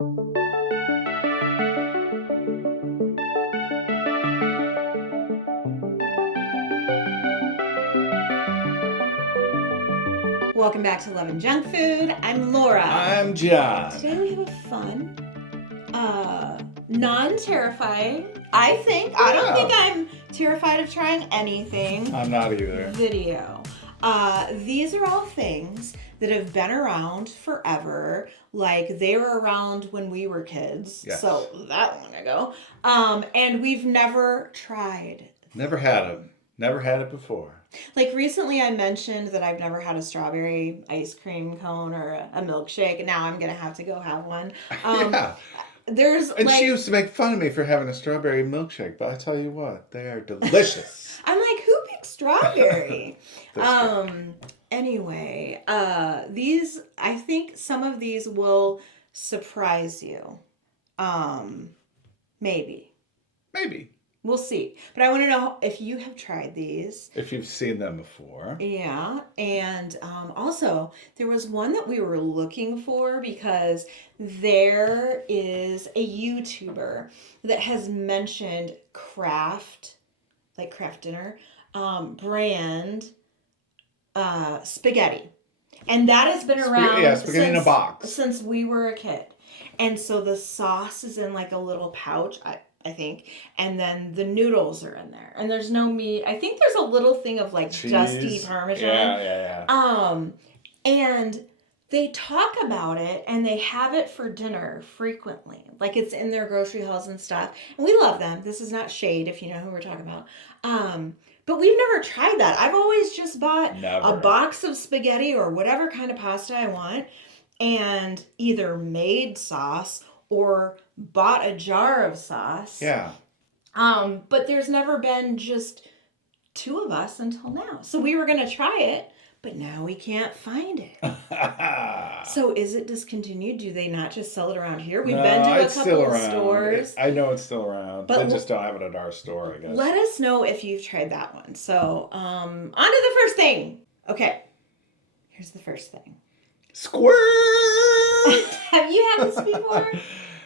Welcome back to Love and Junk Food. I'm Laura. I'm John. Today we have a fun, non-terrified, I think. I don't think I'm terrified of trying anything. I'm not either. Video. These are all things that have been around forever. Like, they were around when we were kids. Yes. So, that long ago. And we've never tried. Never had them. Never had it before. Like, recently I mentioned that I've never had a strawberry ice cream cone or a milkshake. Now I'm going to have to go have one. Yeah. And she used to make fun of me for having a strawberry milkshake, but I tell you what, they are delicious. I'm like, who picks strawberry? Anyway, these, I think some of these will surprise you. Maybe. We'll see. But I want to know if you have tried these. If you've seen them before. Yeah. And also, there was one that we were looking for because there is a YouTuber that has mentioned Kraft dinner, brand spaghetti. And that has been around spaghetti in a box. Since we were a kid. And so the sauce is in like a little pouch, I think, and then the noodles are in there, and there's no meat. I think there's a little thing of like cheese. Dusty Parmesan. Yeah. And they talk about it, and they have it for dinner frequently. Like, it's in their grocery hauls and stuff, and we love them. This is not shade, if you know who we're talking about. But we've never tried that. I've always just bought a box of spaghetti or whatever kind of pasta I want, and either made sauce or bought a jar of sauce. Yeah. But there's never been just two of us until now. So we were going to try it, but now we can't find it. So is it discontinued? Do they not just sell it around here? We've been to a couple of stores. I know it's still around. But they just don't have it at our store, I guess. Let us know if you've tried that one. So, on to the first thing. Okay. Here's the first thing. Squirt! Have you had this before?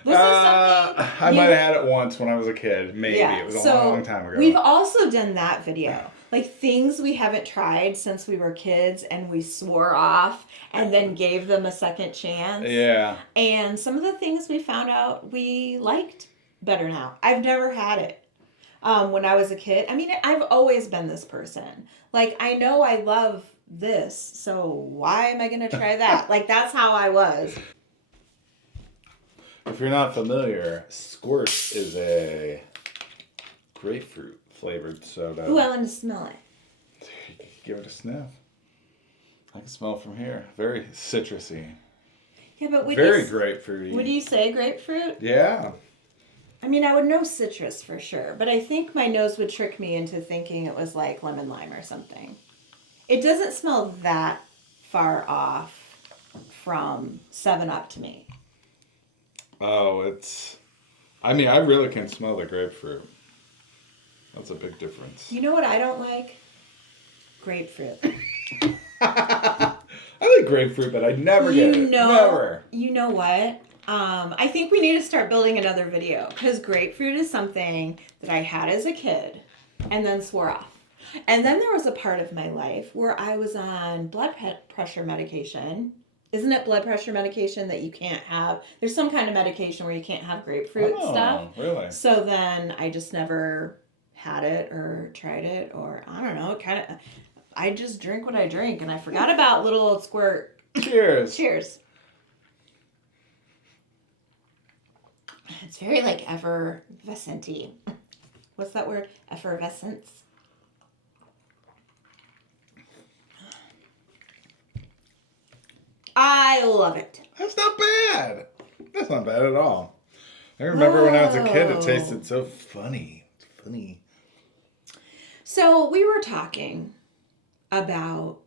This is something I might have had it once when I was a kid. Maybe. Yeah, it was a long time ago. We've also done that video. Like, things we haven't tried since we were kids and we swore off and then gave them a second chance. Yeah. And some of the things we found out we liked better now. I've never had it. When I was a kid. I mean, I've always been this person. Like, I know I love this, so why am I going to try that? Like, that's how I was. If you're not familiar, Squirt is a grapefruit flavored soda. Ooh, I want to smell it. Give it a sniff. I can smell it from here. Very citrusy. Yeah, but very grapefruity. Would you say grapefruit? Yeah. I mean, I would know citrus for sure, but I think my nose would trick me into thinking it was like lemon lime or something. It doesn't smell that far off from 7-Up to me. Oh, I mean, I really can smell the grapefruit. That's a big difference. You know what I don't like? Grapefruit. I like grapefruit, but I never get it. Never. You know what? I think we need to start building another video because grapefruit is something that I had as a kid and then swore off. And then there was a part of my life where I was on blood pressure medication. Isn't it blood pressure medication that you can't have? There's some kind of medication where you can't have grapefruit stuff. Oh, really? So then I just never had it or tried it, or I don't know. I just drink what I drink, and I forgot about little old Squirt. Cheers. Cheers. It's very like effervescent-y. What's that word? Effervescence. I love it. That's not bad. That's not bad at all. I remember when I was a kid, it tasted so funny. It's funny. So we were talking about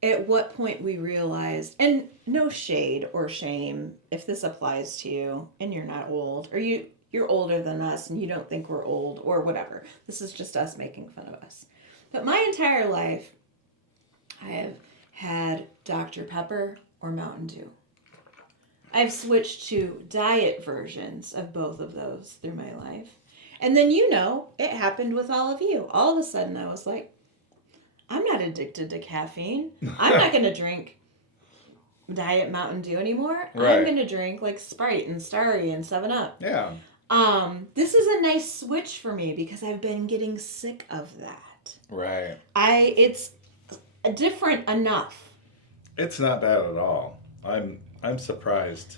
at what point we realized, and no shade or shame if this applies to you and you're not old, or you're older than us and you don't think we're old or whatever. This is just us making fun of us. But my entire life, I have had Dr. Pepper or Mountain Dew. I've switched to diet versions of both of those through my life. And then, it happened with all of you. All of a sudden, I was like, I'm not addicted to caffeine. I'm not going to drink Diet Mountain Dew anymore. Right. I'm going to drink like Sprite and Starry and 7-Up. Yeah. This is a nice switch for me because I've been getting sick of that. Right. It's different enough. It's not bad at all. I'm surprised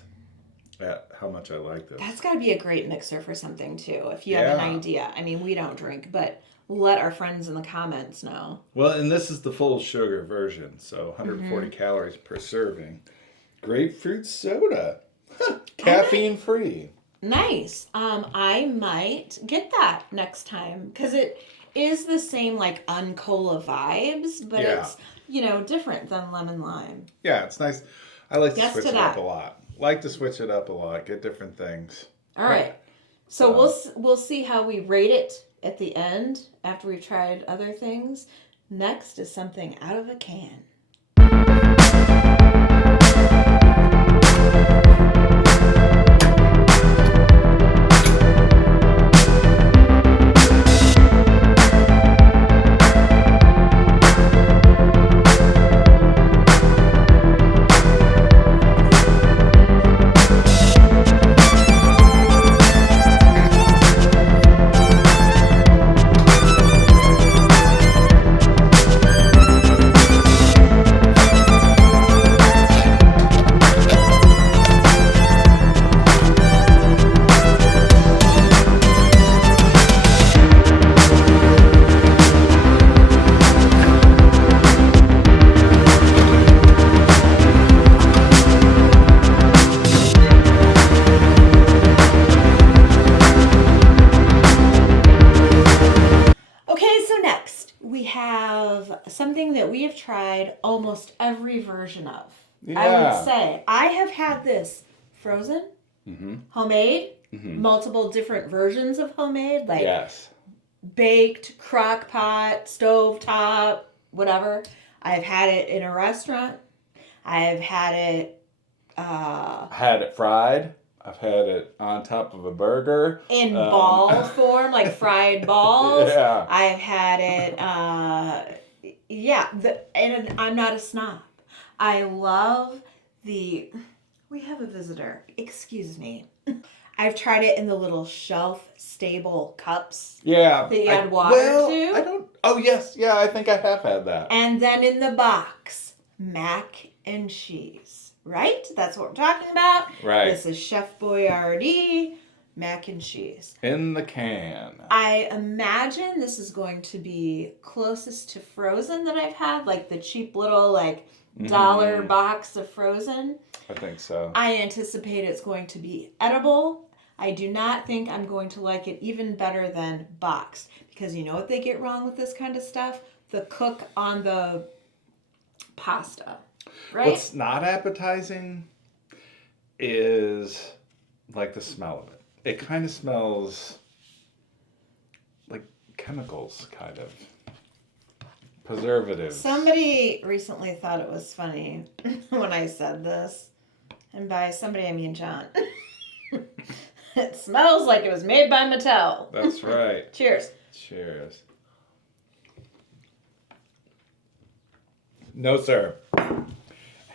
at how much I like this. That's got to be a great mixer for something too. If you have an idea. I mean, we don't drink, but let our friends in the comments know. Well, and this is the full sugar version, so 140 calories per serving. Grapefruit soda. Caffeine free. Nice. I might get that next time because it is the same like Uncola vibes, but it's different than lemon lime. Yeah, it's nice. I like to Yes switch to it that. up a lot. Get different things. All right. So we'll see how we rate it at the end after we've tried other things. Next is something out of a can. Something that we have tried almost every version of. Yeah. I would say I have had this frozen, homemade, multiple different versions of homemade, like baked, crock pot, stove top, whatever. I've had it in a restaurant. I've had it had it fried. I've had it on top of a burger. In ball form, like fried balls. Yeah. I've had it and I'm not a snob. I love we have a visitor. Excuse me. I've tried it in the little shelf stable cups. Yeah. That you add water to. I don't. Oh yes, yeah. I think I have had that. And then in the box, mac and cheese. Right? That's what we're talking about. Right. This is Chef Boyardee mac and cheese. In the can. I imagine this is going to be closest to frozen that I've had, like the cheap little dollar box of frozen. I think so. I anticipate it's going to be edible. I do not think I'm going to like it even better than boxed, because you know what they get wrong with this kind of stuff? The cook on the pasta, right? What's not appetizing is like the smell of it. It kind of smells like chemicals, kind of. Preservatives. Somebody recently thought it was funny when I said this. And by somebody, I mean John. It smells like it was made by Mattel. That's right. Cheers. Cheers. No, sir.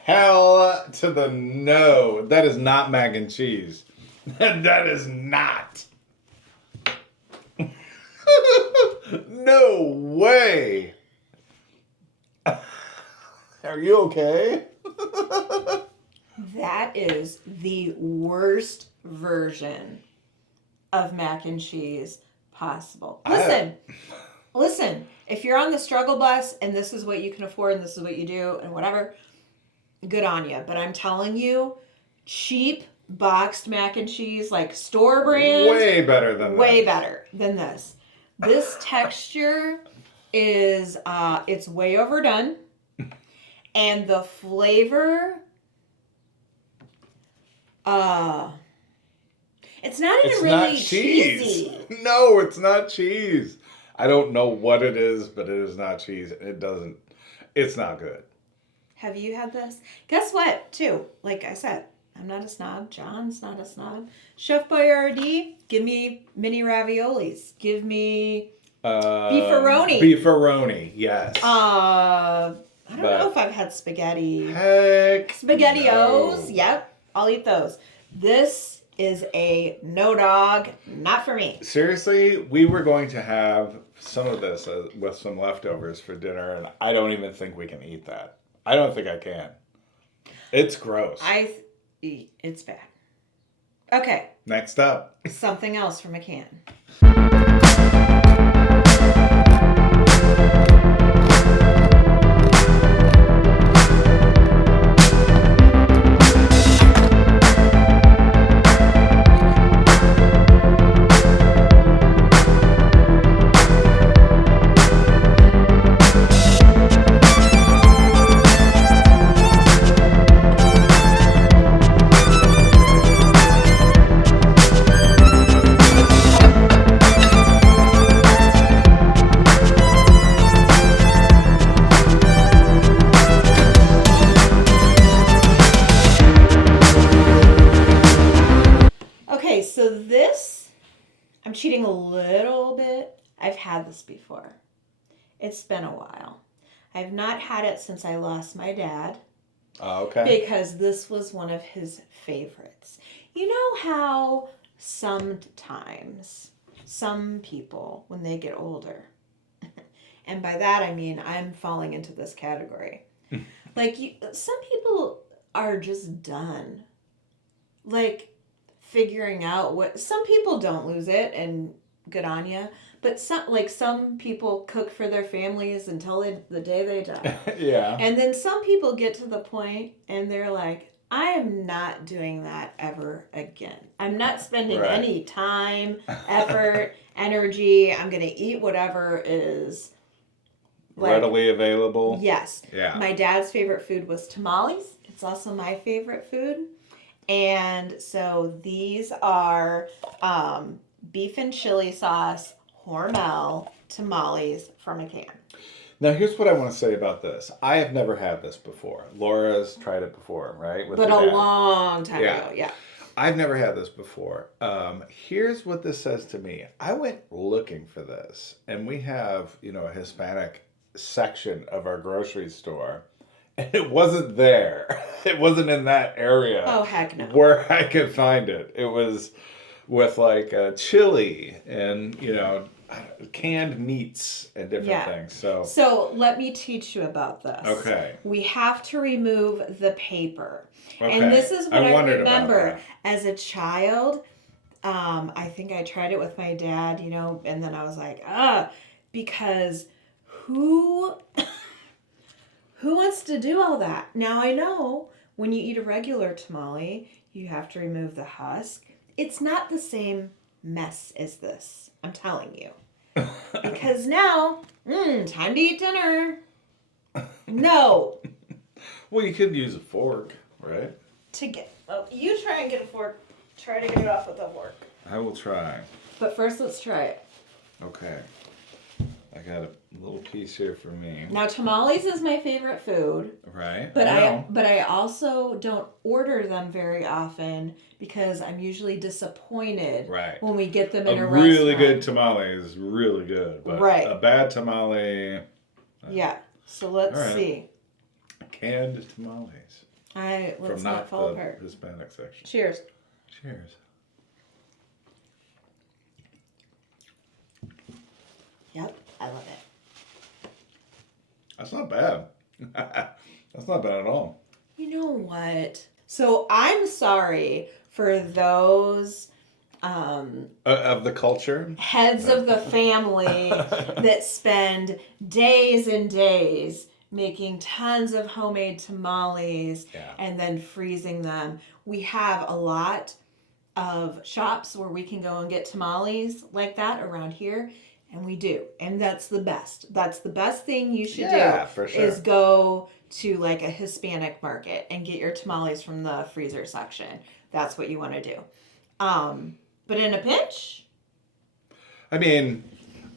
Hell to the no. That is not mac and cheese. That is not. No way. Are you okay? That is the worst version of mac and cheese possible. Listen, if you're on the struggle bus and this is what you can afford and this is what you do and whatever, good on you. But I'm telling you, cheap boxed mac and cheese, like store brand, way better than this. This texture is it's way overdone, and the flavor it's not even really cheesy. No, it's not cheese. I don't know what it is, but it is not cheese. It's not good. Have you had this? Guess what, too? Like I said, I'm not a snob. John's not a snob. Chef Boyardee, give me mini raviolis. Give me beefaroni. Beefaroni, yes. I don't know if I've had spaghetti. Heck SpaghettiOs. no. Yep, I'll eat those. This is a no dog, not for me. Seriously, we were going to have some of this with some leftovers for dinner, and I don't even think we can eat that. I don't think I can. It's gross. It's bad. Okay. Next up. Something else from a can. Okay, so this, I'm cheating a little bit. I've had this before. It's been a while. I've not had it since I lost my dad. Oh, okay. Because this was one of his favorites. You know how sometimes some people, when they get older, and by that I mean I'm falling into this category, some people are just done. Like, figuring out what, some people don't lose it and good on you, but some people cook for their families until the day they die. Yeah. And then some people get to the point and they're like, I am not doing that ever again. I'm not spending any time, effort, energy. I'm going to eat whatever is readily available. Yes. Yeah. My dad's favorite food was tamales. It's also my favorite food. And so these are beef and chili sauce Hormel tamales from a can. Now, here's what I want to say about this. I have never had this before. Laura's tried it before, right? But a long time ago, yeah. I've never had this before. Here's what this says to me. I went looking for this, and we have, a Hispanic section of our grocery store. And it wasn't there. It wasn't in that area. Oh, heck no. Where I could find it. It was with chili and, canned meats and different things. So let me teach you about this. Okay. We have to remove the paper. Okay. And this is what I remember. About As a child, I think I tried it with my dad, and then I was like, because who wants to do all that? Now I know when you eat a regular tamale, you have to remove the husk. It's not the same mess as this, I'm telling you. Because now, time to eat dinner. No. Well, you could use a fork, right? You try and get a fork. Try to get it off with a fork. I will try. But first, let's try it. Okay. I got a little piece here for me. Now, tamales is my favorite food. Right. But I also don't order them very often because I'm usually disappointed when we get them in a restaurant. A really good tamale is really good. But a bad tamale... Yeah. So let's see. Canned tamales. Let's not fall apart. Hispanic section. Cheers. Cheers. Yep, I love it. That's not bad. That's not bad at all. You know what? So I'm sorry for those of the culture heads of the family that spend days and days making tons of homemade tamales and then freezing them. We have a lot of shops where we can go and get tamales like that around here. And we do. And that's the best. That's the best thing you should do. For sure. Is go to a Hispanic market and get your tamales from the freezer section. That's what you want to do. But in a pinch? I mean,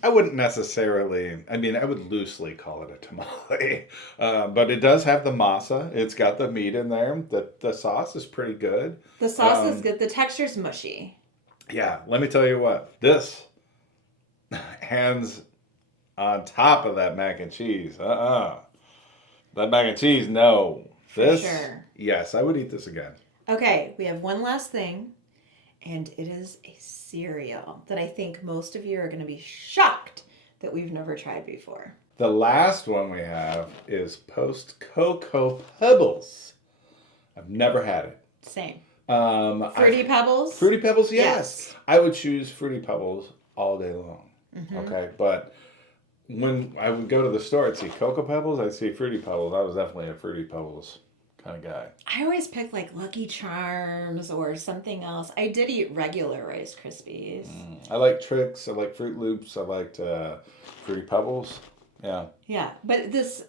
I wouldn't necessarily. I mean, I would loosely call it a tamale, but it does have the masa. It's got the meat in there. The sauce is pretty good. The sauce is Um, good. The texture's mushy. yeah, let me tell you what. This hands on top of that mac and cheese. That mac and cheese, no. For This, sure. yes, I would eat this again. Okay, we have one last thing, and it is a cereal that I think most of you are going to be shocked that we've never tried before. The last one we have is Post Cocoa Pebbles. I've never had it. Same. I Fruity Pebbles? Fruity Pebbles, yes. Yes. I would choose Fruity Pebbles all day long. Mm-hmm. Okay, but when I would go to the store, I'd see Cocoa Pebbles, I'd see Fruity Pebbles. I was definitely a Fruity Pebbles kind of guy. I always pick like Lucky Charms or something else. I did eat regular Rice Krispies. I like Tricks, I like Fruit Loops, I liked Fruity Pebbles. Yeah. Yeah, but this,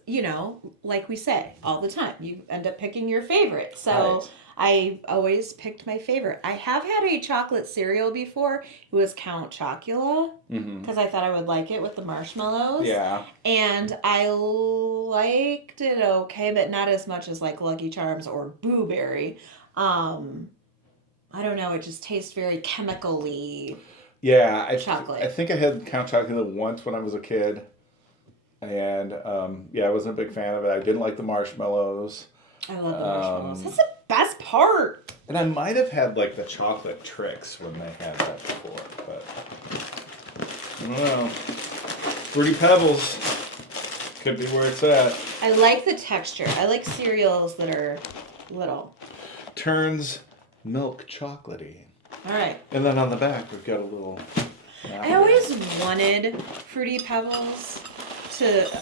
like we say all the time, you end up picking your favorite. So Right. I always picked my favorite. I have had a chocolate cereal before. It was Count Chocula because I thought I would like it with the marshmallows. Yeah. And I liked it okay, but not as much as like Lucky Charms or Boo Berry. I don't know. It just tastes very chemically Yeah. I chocolate. think I had Count Chocula once when I was a kid. And yeah, I wasn't a big fan of it. I didn't like the marshmallows. I love the marshmallows. That's the best part. And I might have had like the chocolate Tricks when they had that before, but I don't know. Fruity Pebbles could be where it's at. I like the texture. I like cereals that are little. Turns milk chocolatey. All right. And then on the back, we've got a little. I always wanted Fruity Pebbles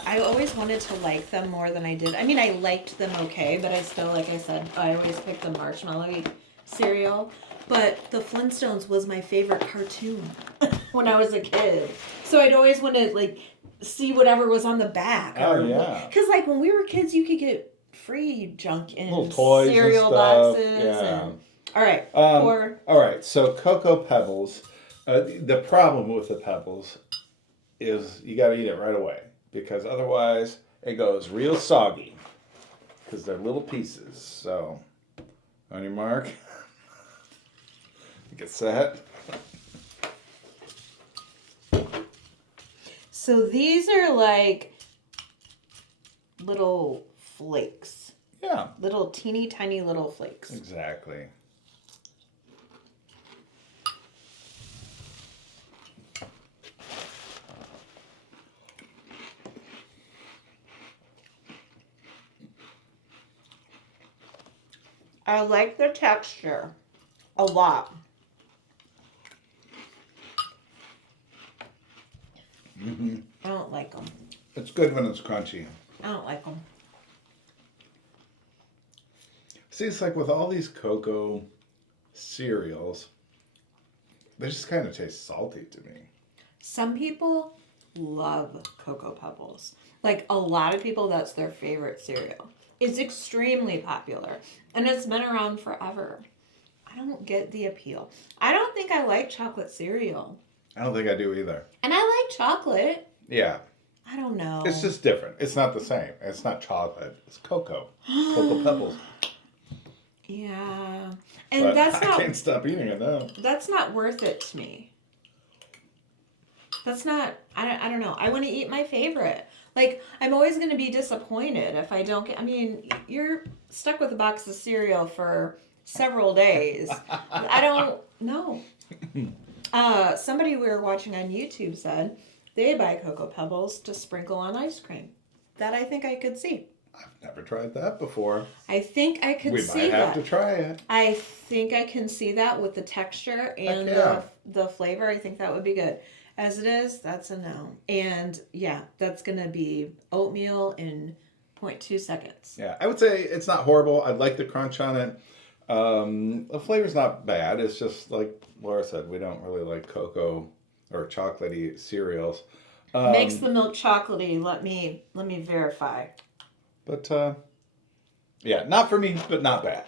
I always wanted to like them more than I did. I mean, I liked them okay, but I still, like I said, I always picked the marshmallow cereal. But the Flintstones was my favorite cartoon when I was a kid. So I'd always want to, like, see whatever was on the back. Oh, yeah. Because, like, when we were kids, you could get free junk in Little toys cereal and stuff. boxes. Yeah. All right. All right, so Cocoa Pebbles. The problem with the Pebbles is you got to eat it right away because otherwise it goes real soggy because they're little pieces. So, on your mark, get set. So these are like little flakes. Yeah. Little teeny tiny little flakes. Exactly. I like the texture a lot. I don't like them. It's good when it's crunchy. I don't like them. See, it's like with all these cocoa cereals, they just kind of taste salty to me. Some people love Cocoa Pebbles. Like a lot of people, that's their favorite cereal. It's extremely popular and it's been around forever. I don't get the appeal. I don't think I like chocolate cereal. I don't think I do either. And I like chocolate. Yeah. I don't know. It's just different. It's not the same. It's not chocolate. It's cocoa. Cocoa Pebbles. Yeah. And But that's I not can't stop eating it now. that's not worth it to me. That's not I don't know. I want to eat my favorite. Like I'm always going to be disappointed if I don't get I mean, you're stuck with a box of cereal for several days. I don't know. Somebody we were watching on YouTube said they buy Cocoa Pebbles to sprinkle on ice cream. That I think I could see. I've never tried that before. I think I could We see might have that. to try it. I think I can see that with the texture and yeah. the flavor. I think that would be good. As it is, that's a no. And yeah, that's going to be oatmeal in 0.2 seconds. Yeah, I would say it's not horrible. I like the crunch on it. The flavor's not bad. It's just like Laura said, we don't really like cocoa or chocolatey cereals. Makes the milk chocolatey. Let me verify. But yeah, not for me, but not bad.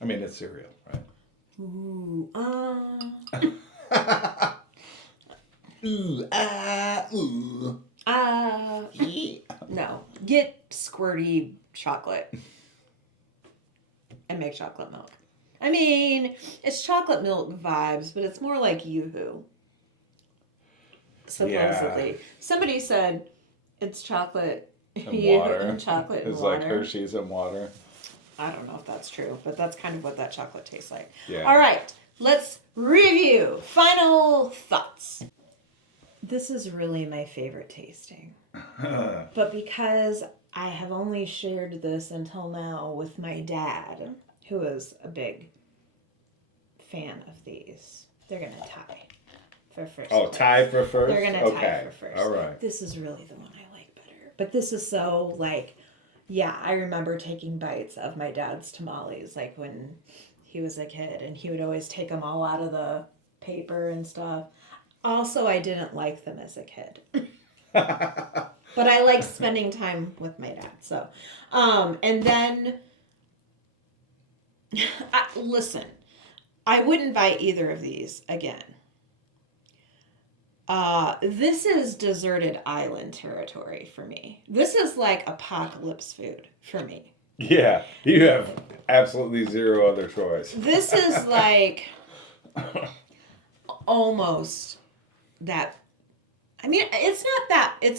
I mean, it's cereal, right? Ooh, Ooh, ooh. No. Get squirty chocolate and make chocolate milk. I mean, it's chocolate milk vibes, but it's more like Yoo-hoo. Supposedly. Yeah. Somebody said it's chocolate And Yoo-hoo water. and chocolate and It's like water. Hershey's and water. I don't know if that's true, but that's kind of what that chocolate tastes like. Yeah. All right, let's review. Final thoughts. This is really my favorite tasting. But because I have only shared this until now with my dad, who is a big fan of these, they're going to tie for first. Oh, place. tie for first? They're going to okay. tie for first. All right. This is really the one I like better. But this is so, like, yeah, I remember taking bites of my dad's tamales, like when he was a kid, and he would always take them all out of the paper and stuff. Also, I didn't like them as a kid. But I like spending time with my dad. So, and then, listen, I wouldn't buy either of these again. This is deserted island territory for me. This is like apocalypse food for me. Yeah, you have absolutely zero other choice. This is like almost that. I mean, it's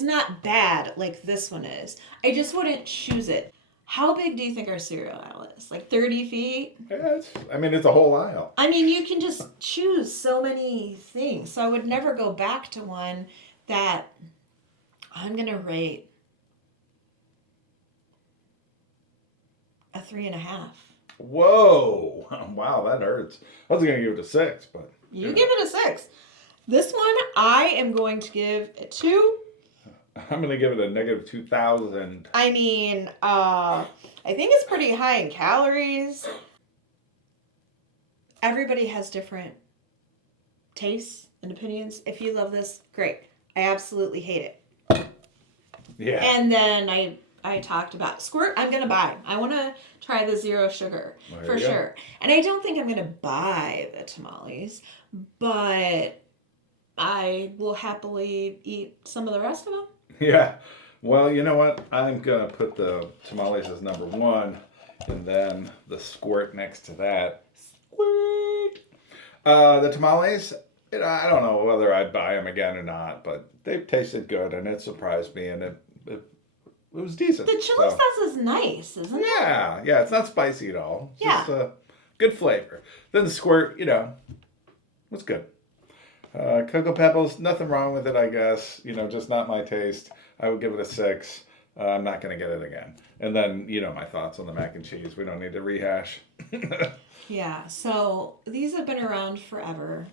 not bad like this one is. I just wouldn't choose it. How big do you think our cereal aisle is? Like 30 feet? Yeah, it's a whole aisle. I mean, you can just choose so many things. So I would never go back to one that I'm going to rate a 3.5. Whoa! Wow, that hurts. I was gonna give it a 6, but You give it a 6. This one, I am going to give a 2. I'm gonna give it a negative 2,000. I mean, I think it's pretty high in calories. Everybody has different tastes and opinions. If you love this, great. I absolutely hate it. Yeah. And then I talked about squirt. I'm gonna buy. I want to try the zero sugar for sure. And I don't think I'm gonna buy the tamales, but I will happily eat some of the rest of them. Yeah. Well, you know what? I'm gonna put the tamales as number 1, and then the squirt next to that. Squirt. The tamales. I don't know whether I'd buy them again or not, but they've tasted good, and it surprised me, and it was decent. The chili sauce is nice, isn't it? Yeah, it's not spicy at all. It's Yeah. just a good flavor. Then the squirt, was good. Cocoa Pebbles, nothing wrong with it, I guess. Just not my taste. I would give it a 6. I'm not going to get it again. And then, my thoughts on the mac and cheese. We don't need to rehash. Yeah, so these have been around forever.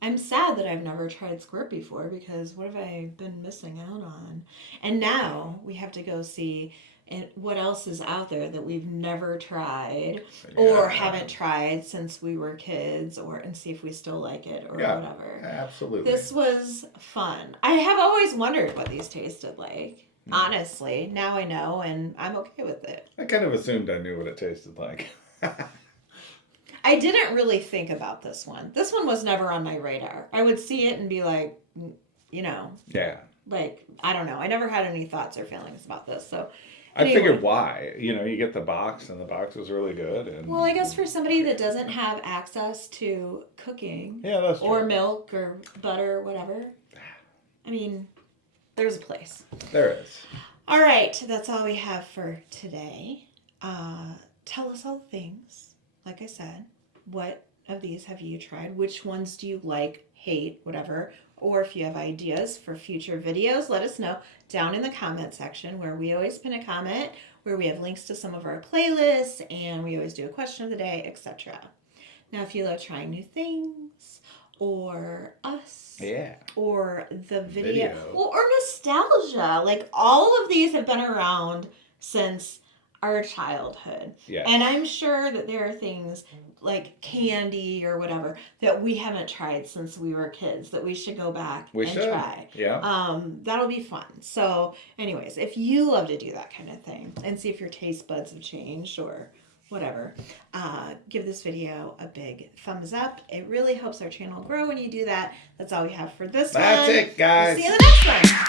I'm sad that I've never tried squirt before because what have I been missing out on? And now we have to go see what else is out there that we've never tried or haven't tried since we were kids, and see if we still like it or whatever. Absolutely. This was fun. I have always wondered what these tasted like. Honestly, now I know and I'm okay with it. I kind of assumed I knew what it tasted like. I didn't really think about this one. This one was never on my radar. I would see it and be like, Yeah. like, I don't know. I never had any thoughts or feelings about this. So I figured why. You get the box, and the box was really good. And well, I guess for somebody that doesn't have access to cooking that's true. or milk or butter or whatever, I mean, there's a place. There is. All right. That's all we have for today. Tell us all things. Like I said, what of these have you tried? Which ones do you like, hate, whatever? Or if you have ideas for future videos, let us know down in the comment section where we always pin a comment, where we have links to some of our playlists, and we always do a question of the day, etc. Now, if you love trying new things, or us, or the video. Well, or nostalgia, like all of these have been around since our childhood. Yeah. And I'm sure that there are things like candy or whatever that we haven't tried since we were kids that we should go back and try. Yeah. That'll be fun. So anyways, if you love to do that kind of thing and see if your taste buds have changed or whatever, give this video a big thumbs up. It really helps our channel grow when you do that. That's all we have for this one. That's it, guys. We'll see you in the next one.